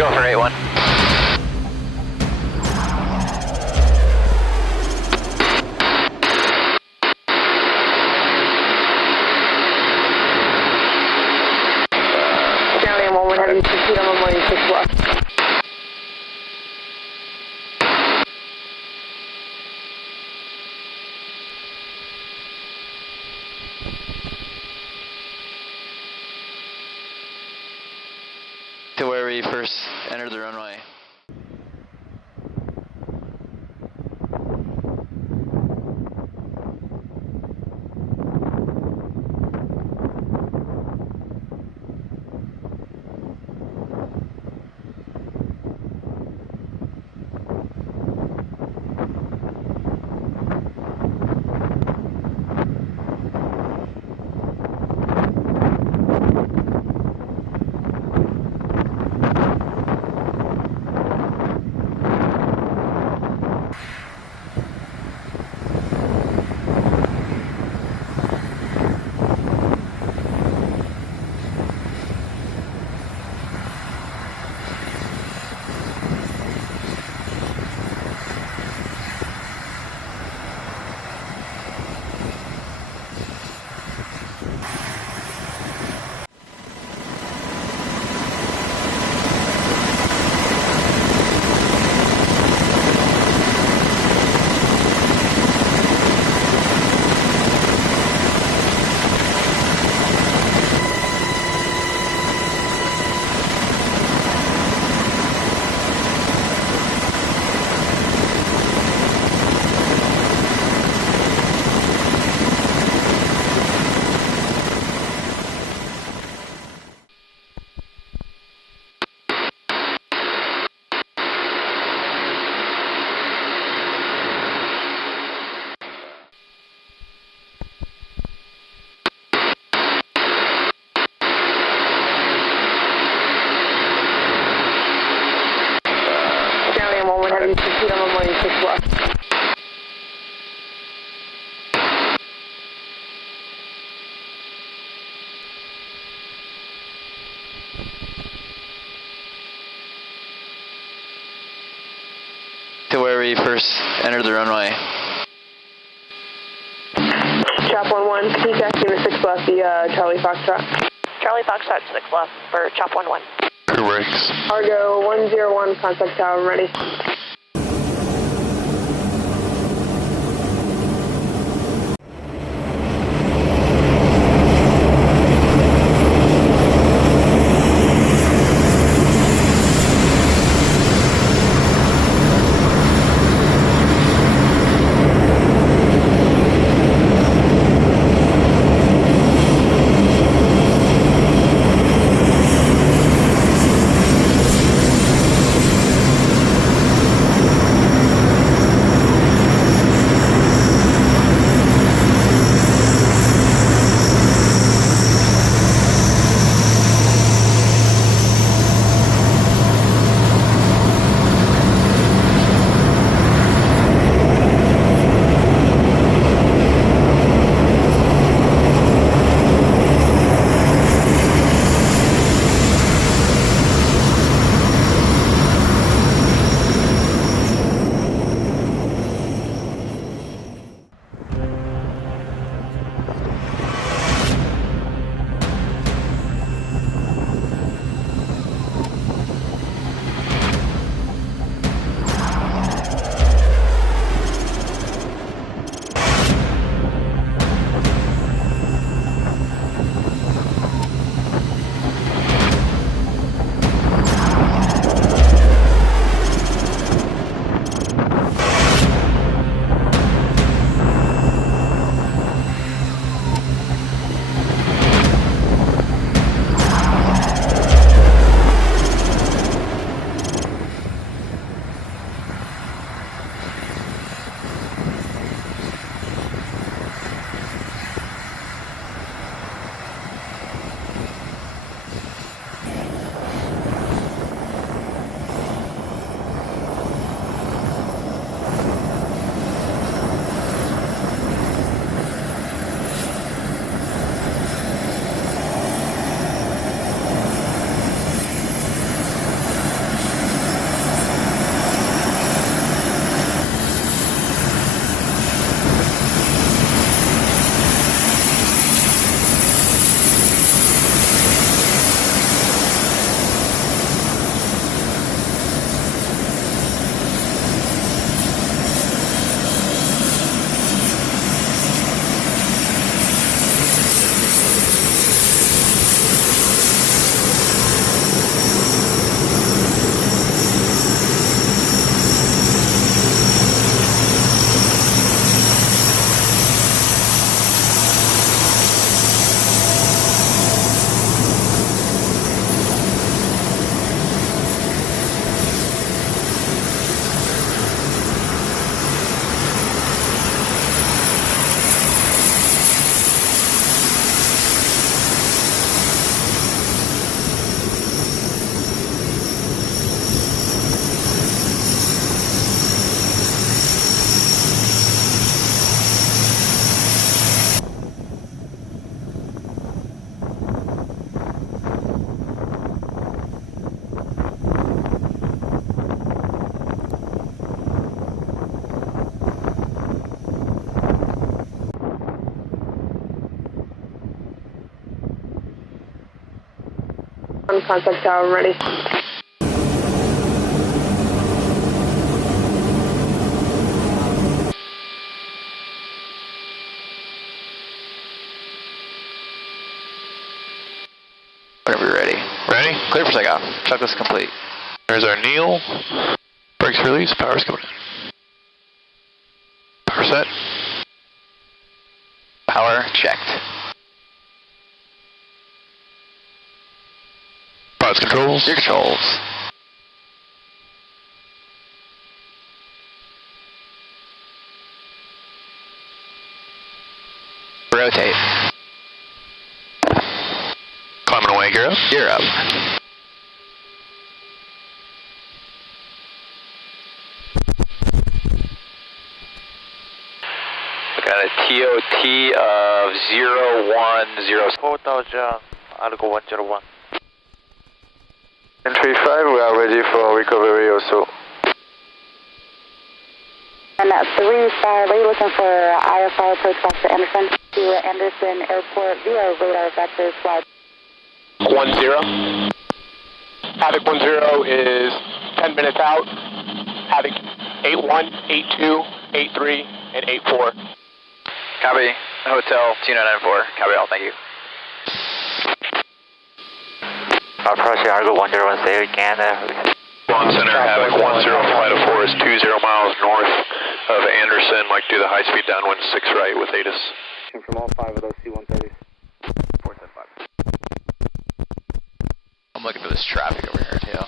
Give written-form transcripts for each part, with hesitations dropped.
Go for 8-1. County 1 heavy 6 feet on runway 6 left. To where we first entered the runway. Heavy 6 feet on runway 6 left. To where we first entered the runway. Chop 1-1, can you taxi to 6 left, the Charlie Foxtrot? Charlie Foxtrot 6 left for Chop 1-1. Correct. Argo 101, contact tower, ready. contact tower, I'm ready. Whenever you're ready. Ready? Clear for takeoff. Checklist complete. There's our kneel. Brakes release. Power's coming in. Power set. Power checked. Pilot's controls. Your controls. Rotate. Climbing away, gear up. Gear up. We got a TOT of 010. 4000, Argo 101. Entry 5, we are ready for recovery also. And 3-5, are you looking for IFR approach back to Anderson? To Anderson Airport via radar vectors flight. 10. Havoc 10 is 10 minutes out. Havoc 81, 82, 83, and 84. Copy. Hotel 2994. Copy all. Thank you. Approach Argo 101, say again. Lawn Center, Havoc 10, flight of 4 is 20 miles north of Anderson. Like do the high speed downwind 6 right with ATIS. From all 5 of those C-130s. 475. I'm looking for this traffic over here too.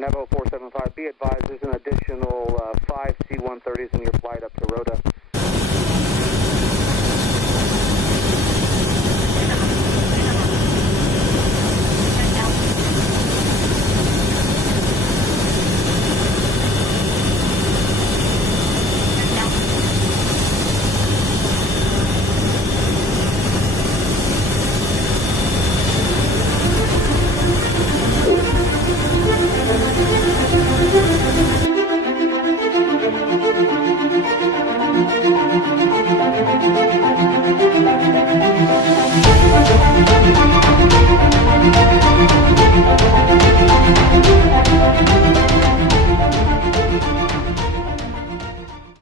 Nevo 475, be advised there's an additional 5 C-130s in your flight up to Rhoda.